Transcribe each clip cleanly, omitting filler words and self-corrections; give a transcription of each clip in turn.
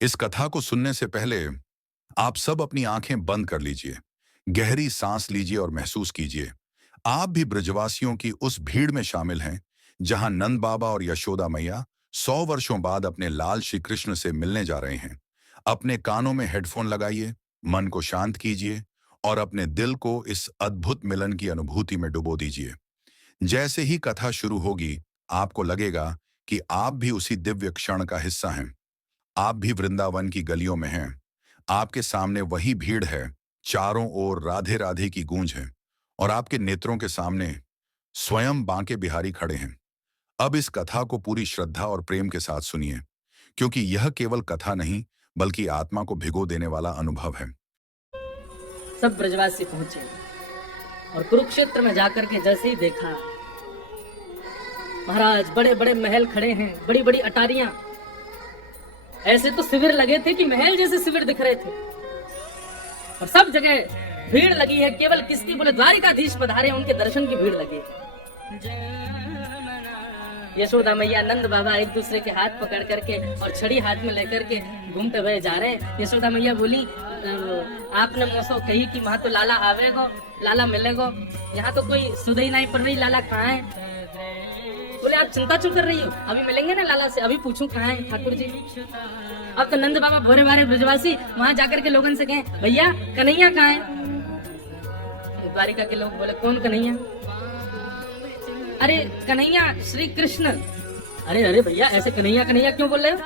इस कथा को सुनने से पहले आप सब अपनी आंखें बंद कर लीजिए, गहरी सांस लीजिए और महसूस कीजिए आप भी ब्रजवासियों की उस भीड़ में शामिल हैं जहां नंद बाबा और यशोदा मैया 100 वर्षों बाद अपने लाल श्री कृष्ण से मिलने जा रहे हैं। अपने कानों में हेडफोन लगाइए, मन को शांत कीजिए और अपने दिल को इस अद्भुत मिलन की अनुभूति में डुबो दीजिए। जैसे ही कथा शुरू होगी, आपको लगेगा कि आप भी उसी दिव्य क्षण का हिस्सा हैं। आप भी वृंदावन की गलियों में हैं। आपके सामने वही भीड़ है, चारों ओर राधे राधे की गूंज है और आपके नेत्रों के सामने स्वयं बांके बिहारी खड़े हैं। अब इस कथा को पूरी श्रद्धा और प्रेम के साथ सुनिए, क्योंकि यह केवल कथा नहीं बल्कि आत्मा को भिगो देने वाला अनुभव है। सब ब्रजवासी पहुंचे और कुरुक्षेत्र में जाकर के जैसे ही देखा, महाराज बड़े बड़े महल खड़े हैं, बड़ी बड़ी अटारियां, ऐसे तो शिविर लगे थे कि महल जैसे शिविर दिख रहे थे और सब जगह भीड़ लगी है। केवल किसकी? बोले द्वारिकाधीश पधारे, उनके दर्शन की भीड़ लगी। यशोदा मैया नंद बाबा एक दूसरे के हाथ पकड़ करके और छड़ी हाथ में लेकर के घूमते हुए जा रहे हैं। यशोदा मैया बोली, आपने मोसो कही कि वहां तो लाला आवेगो, लाला मिलेगो, यहाँ तो कोई सुधई नहीं पड़ रही, लाला कहाँ है? बोले आप चिंता क्यों कर रही हो, अभी मिलेंगे ना लाला से, अभी पूछूं कहाँ है ठाकुर जी। अब तो नंद बाबा भोरे भारे ब्रजवासी वहां जाकर के लोगन से कहे, भैया कन्हैया कहाँ है? द्वारिका के लोग बोले, कौन कन्हैया? अरे कन्हैया श्री कृष्ण। अरे अरे भैया ऐसे कन्हैया कन्हैया क्यों बोल रहे हो?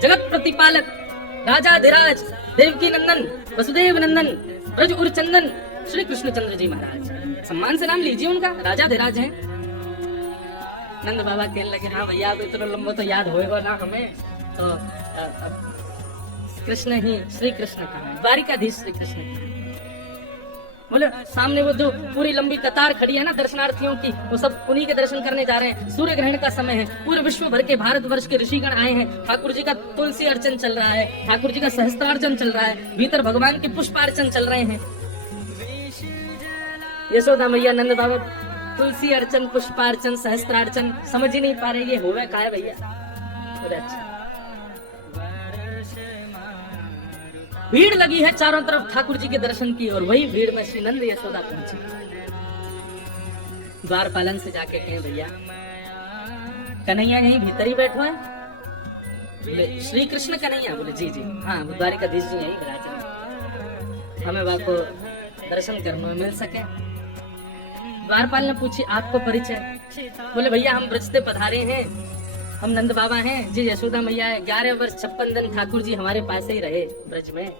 जगत प्रतिपालक, राजा धीराज, देवकी नंदन, वसुदेव नंदन, ब्रज उर चंदन श्री कृष्णचंद्र जी महाराज, सम्मान से नाम लीजिए उनका, राजा धीराज हैं। नंद बाबा कहने लगे, हाँ भैया अब इतना लंबा तो याद होएगा ना हमें, तो कृष्ण ही श्री कृष्ण का है, द्वारिकाधीश श्री कृष्ण का। बोले सामने वो जो पूरी लंबी कतार खड़ी है ना दर्शनार्थियों की, वो सब उन्हीं के दर्शन करने जा रहे हैं। सूर्य ग्रहण का समय है, पूरे विश्व भर के भारतवर्ष के ऋषिगण आए हैं। ठाकुर जी का तुलसी अर्चन चल रहा है, ठाकुर जी का सहस्त्रार्चन चल रहा है, भीतर भगवान के पुष्पार्चन चल रहे हैं। यशोदा मैया नंद बाबा तुलसी अर्चन, पुष्पार्चन, सहस्त्रार्चन समझ ही नहीं पा रहे, ये होवे का है भैया? बोले अच्छा। भीड़ लगी है चारों तरफ ठाकुर जी के दर्शन की, और वही भीड़ में श्री नंद यशोदा पहुंचे। द्वारपालन से जाके कहे, भैया कन्हैया यहीं भीतर ही बैठो है? बोले श्री कृष्ण कन्हैया? बोले जी जी हाँ, द्वारिकाधीश जी यहीं विराजमान, हमें वहां को दर्शन करने में मिल सके। द्वारपाल ने पूछी, आपको परिचय? बोले भैया हम ब्रज से पधारे हैं, हम नंद बाबा हैं जी, यशोदा मैया है। 11 वर्ष 56 दिन ठाकुर जी हमारे पास ही रहे ब्रज में,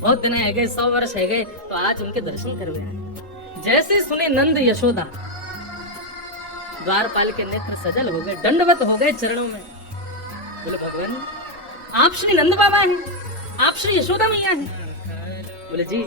बहुत दिन है गए, 100 वर्ष है गए, तो आज उनके दर्शन करवे। जैसे सुने नंद यशोदा, द्वारपाल के नेत्र सजल हो गए, दंडवत हो गए चरणों में। बोले भगवान आप श्री नंद बाबा हैं, आप श्री यशोदा मैया हैं? बोले जी।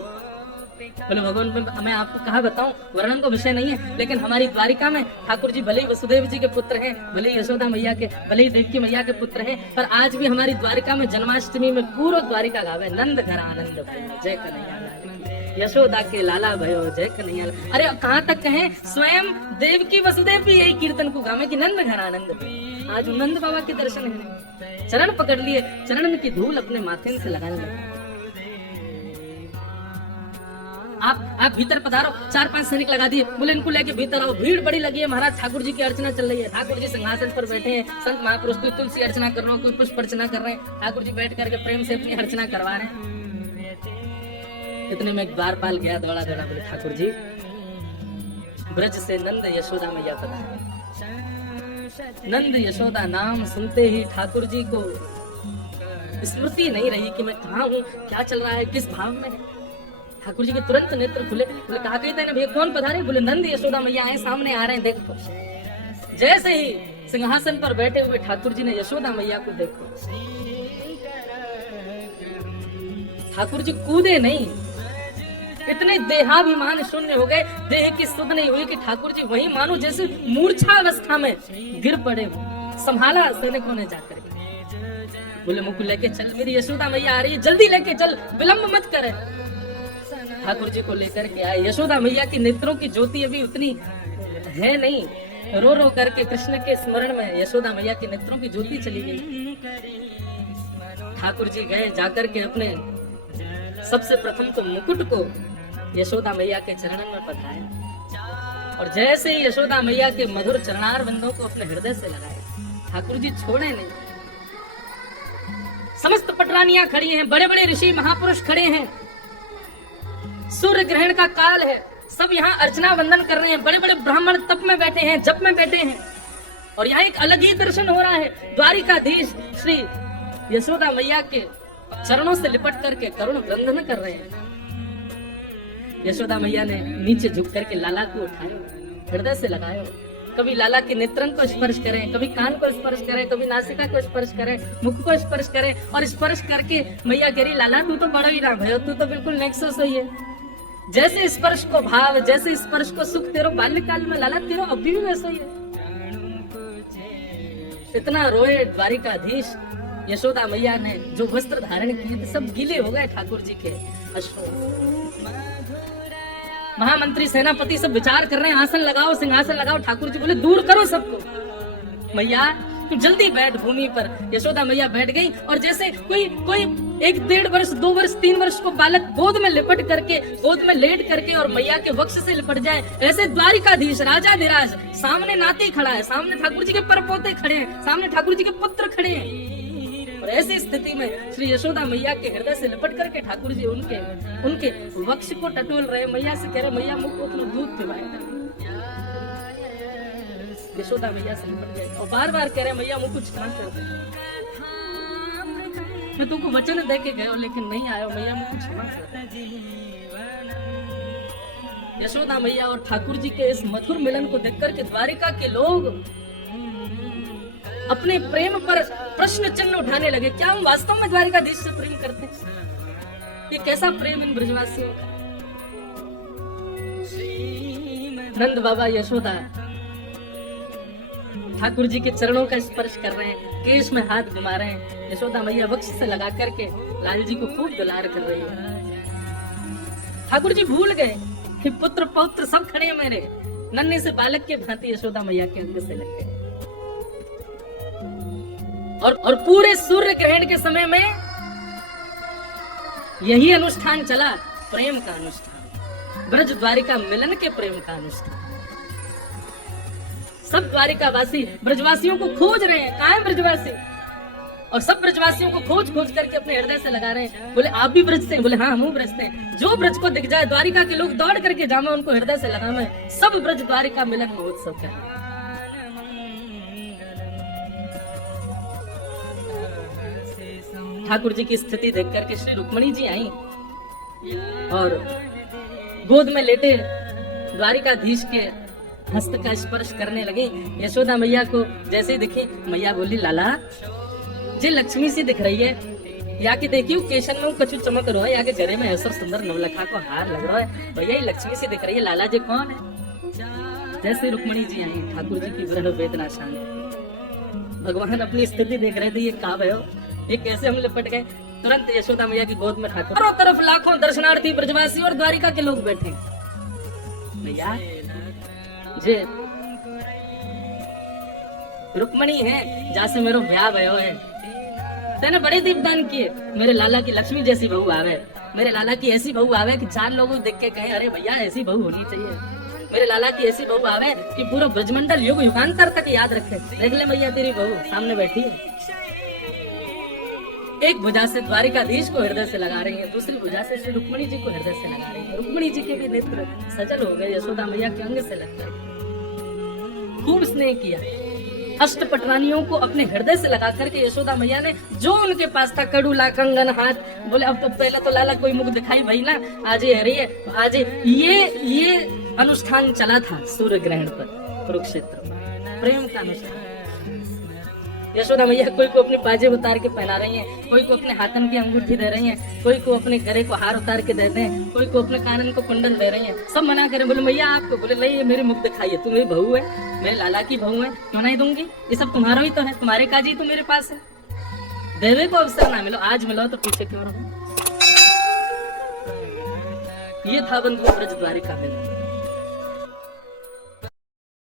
बोले भगवान मैं आपको कहा बताऊं, वर्णन को विषय नहीं है, लेकिन हमारी द्वारिका में ठाकुर जी भले ही वसुदेव जी के पुत्र हैं, भले ही यशोदा मैया के, भले ही देवकी मैया के पुत्र हैं, पर आज भी हमारी द्वारिका में जन्माष्टमी में पूरा द्वारिका गावे, नंद घर आनंद भयो जय कन्हैया, यशोदा के लाला भयो जय कन्हैया। अरे कहाँ तक कहें, स्वयं देवकी वसुदेव भी यही कीर्तन को गावे कि नंद घर आनंद भयो। आज नंद बाबा के दर्शन है, चरण पकड़ लिए, चरण में की धूल अपने माथे से लगाने लगे। आप भीतर पधारो, 4-5 सैनिक लगा दिए, बोले इनको लेके भीतर आओ। भीड़ बड़ी लगी है महाराज, ठाकुर जी की अर्चना चल रही है, ठाकुर जी सिंहासन पर बैठे हैं, संत महापुरुष कोई तुलसी अर्चना कर रहे हो, कोई पुष्प अर्चना कर रहे हैं, ठाकुर जी बैठ करके प्रेम से अपनी अर्चना करवा रहे हैं। इतने में एक द्वारपाल गया दौड़ा दौड़ा, बोले ठाकुर जी ब्रज से नंद यशोदा मैया पधारे। नंद यशोदा नाम सुनते ही ठाकुर जी को स्मृति नहीं रही कि मैं कहाँ हूँ, क्या चल रहा है, किस भाव में। ठाकुर जी के तुरंत नेत्र खुले। बोले कहा कहते हैं ना भैया कौन पधारे? बोले नंद यशोदा मैया आए, सामने आ रहे हैं, देखो। जैसे ही सिंहासन पर बैठे हुए ठाकुर जी ने यशोदा मैया को देखो, ठाकुर जी कूदे नहीं, इतने देहाभिमान शून्य हो गए, देह की सुध नहीं हुई कि ठाकुर जी वही मानो जैसे मूर्छा अवस्था में गिर पड़े, संभाला सैनिकों ने जाकर। बोले मुझको लेके चल, मेरी यशोदा मैया आ रही है, जल्दी लेके चल, विलंब मत करे। ठाकुर जी को लेकर के आए। यशोदा मैया की नेत्रों की ज्योति अभी उतनी है नहीं, रो रो करके कृष्ण के स्मरण में यशोदा मैया के नेत्रों की ज्योति चली गई। ठाकुर जी गए जाकर के अपने सबसे प्रथम तो मुकुट को यशोदा मैया के चरणों में पधराया और जैसे ही यशोदा मैया के मधुर चरणार बिंदों को अपने हृदय से लगाए, ठाकुर जी छोड़े नहीं। समस्त पटरानियां खड़ी हैं, बड़े बड़े ऋषि महापुरुष खड़े हैं, सूर्य ग्रहण का काल है, सब यहाँ अर्चना वंदन कर रहे हैं, बड़े बड़े ब्राह्मण तप में बैठे हैं, जप में बैठे हैं और यहाँ एक अलग ही दर्शन हो रहा है। द्वारिकाधीश श्री यशोदा मैया के चरणों से लिपट करके करुण वंदन कर रहे हैं। यशोदा मैया ने नीचे झुक करके लाला को उठाया, हृदय से लगाया, कभी लाला के नेत्रन को स्पर्श करें, कभी कान को स्पर्श करें, कभी नासिका को स्पर्श करें, मुख को स्पर्श करें और स्पर्श करके मैया कह रही लाला तू तो बड़ा ही राम है, तू तो बिल्कुल नेक्सस ही है। जैसे स्पर्श को भाव, जैसे स्पर्श को सुख तेरो बाल्यकाल में, लाला तेरो अभी भी वैसा ही है। इतना रोए द्वारिकाधीश। यशोदा मैया ने जो वस्त्र धारण किए थे सब गीले हो गए ठाकुर जी के अश्रु। महामंत्री सेनापति सब विचार कर रहे हैं, आसन लगाओ, सिंहासन लगाओ। ठाकुर जी बोले दूर करो सबको, मैया तू जल्दी बैठ भूमि पर। यशोदा मैया बैठ गई और जैसे कोई 1-1.5 वर्ष 2 वर्ष 3 वर्ष को बालक गोद में लिपट करके, गोद में लेट करके और मैया के वक्ष से लिपट जाए, ऐसे द्वारिकाधीश राजा धीराज सामने नाती खड़ा है, सामने ठाकुर जी के परपोते खड़े हैं, सामने ठाकुर जी के पुत्र खड़े हैं और ऐसी स्थिति में श्री यशोदा मैया के हृदय से लिपट करके ठाकुर जी उनके वक्ष को टटोल रहे। मैया से कह रहे मैया मुझ को अपना दूध पिलाया। यशोदा मैया से लिपट गए और बार बार कह रहे मैया मुझको क्षमा कर दे, मैं तुमको वचन दे के गया लेकिन नहीं आया, मैया मुझको क्षमा कर दे। यशोदा मैया और ठाकुर जी के इस मधुर मिलन को देखकर के द्वारिका के लोग अपने प्रेम पर प्रश्न चिन्ह उठाने लगे। क्या हम वास्तव में द्वारिकाधीश से प्रेम करते हैं? ये कैसा प्रेम इन ब्रजवासियों का? नंद बाबा यशोदा ठाकुर जी के चरणों का स्पर्श कर रहे हैं, केश में हाथ घुमा रहे हैं। यशोदा मैया वक्ष से लगा करके लाल जी को खूब दुलार कर रही है। ठाकुर जी भूल गए कि पुत्र पौत्र सब खड़े हैं मेरे, नन्हे से बालक के भांति यशोदा मैया के अंग से लग गए। और पूरे सूर्य ग्रहण के समय में यही अनुष्ठान चला, प्रेम का अनुष्ठान, ब्रज द्वारिका मिलन के प्रेम का अनुष्ठान। सब द्वारिकावासी ब्रजवासियों को खोज रहे हैं, कहाँ है ब्रजवासी? और सब ब्रजवासियों को खोज खोज करके अपने हृदय से लगा रहे हैं। बोले आप भी ब्रज से? बोले हाँ हम ब्रज से। जो ब्रज को दिख जाए द्वारिका के लोग दौड़ करके जामे उनको हृदय से लगा में। सब ब्रज द्वारिका मिलन महोत्सव है। ठाकुर जी की स्थिति देख करके श्री रुक्मणी जी आई और गोद में लेटे द्वारिकाधीश के हस्त का स्पर्श करने लगी। यशोदा मैया को जैसे दिखी, मैया बोली लाला जी लक्ष्मी सी दिख रही है, या के देखियो केशन में कछु चमक रहा है, या के गले में ऐसा सुंदर नवलखा को हार लग रहा है, भैया ये लक्ष्मी सी दिख रही है, लाला जी कौन है? जैसे रुक्मणी जी आई ठाकुर जी की विरह वेदना शांत। भगवान अपनी स्थिति देख रहे थे, ये का भयो, ये कैसे हम लिपट गए। तुरंत यशोदा मैया की गोद में ठाकुर, चारों तरफ लाखों दर्शनार्थी ब्रजवासी और द्वारिका के लोग बैठे। भैया जे रुक्मणी है जहाँ से मेरो ब्याह भयो है, तेने बड़े दीपदान किए, मेरे लाला की लक्ष्मी जैसी बहू आवे, मेरे लाला की ऐसी बहू आवे कि 4 लोग देख के कहे अरे भैया ऐसी बहू होनी चाहिए, मेरे लाला की ऐसी बहू आवे कि पूरा ब्रजमंडल युग युगांतर तक याद रखे। देख ले मैया तेरी बहू सामने बैठी है। एक भुजा से द्वारिकाधीश को हृदय से लगा रही है, दूसरी भुजा से श्री रुक्मणी जी को हृदय से लगा रही है। रुक्मणी जी के भी नेत्र सजल हो गए, यशोदा मैया के अंग से लग गए। खूब स्नेह किया, अष्ट पटरानियों को अपने हृदय से लगा करके यशोदा मैया ने जो उनके पास था, कड़ूला, कंगन, हाथ, बोले अब तो पहले तो लाला कोई मुख दिखाई भाई ना, आज ये हरी है, आज ये अनुष्ठान चला था सूर्य ग्रहण पर कुरुक्षेत्र में, प्रेम का अनुष्ठान। यशोदा मैया कोई को अपनी बाजे उतार के पहना रही हैं, कोई को अपने हाथन की अंगूठी दे रही हैं, कोई को अपने गले को हार उतार के देते हैं, कोई को अपने कानन को कुंडल दे रही हैं। सब मना करें, बोले मैया आपको, बोले नहीं ये मेरे मुख दिखाइए, तुम मेरी बहू है, मेरे लाला की बहू है, क्यों नहीं दूंगी, ये सब तुम्हारा ही तो है, तुम्हारे काजी तो मेरे पास है। देवे को अवसर ना मिलो, आज मिलो तो पीछे क्यों रहो। ये था बंधु ब्रज द्वारिका मिलन।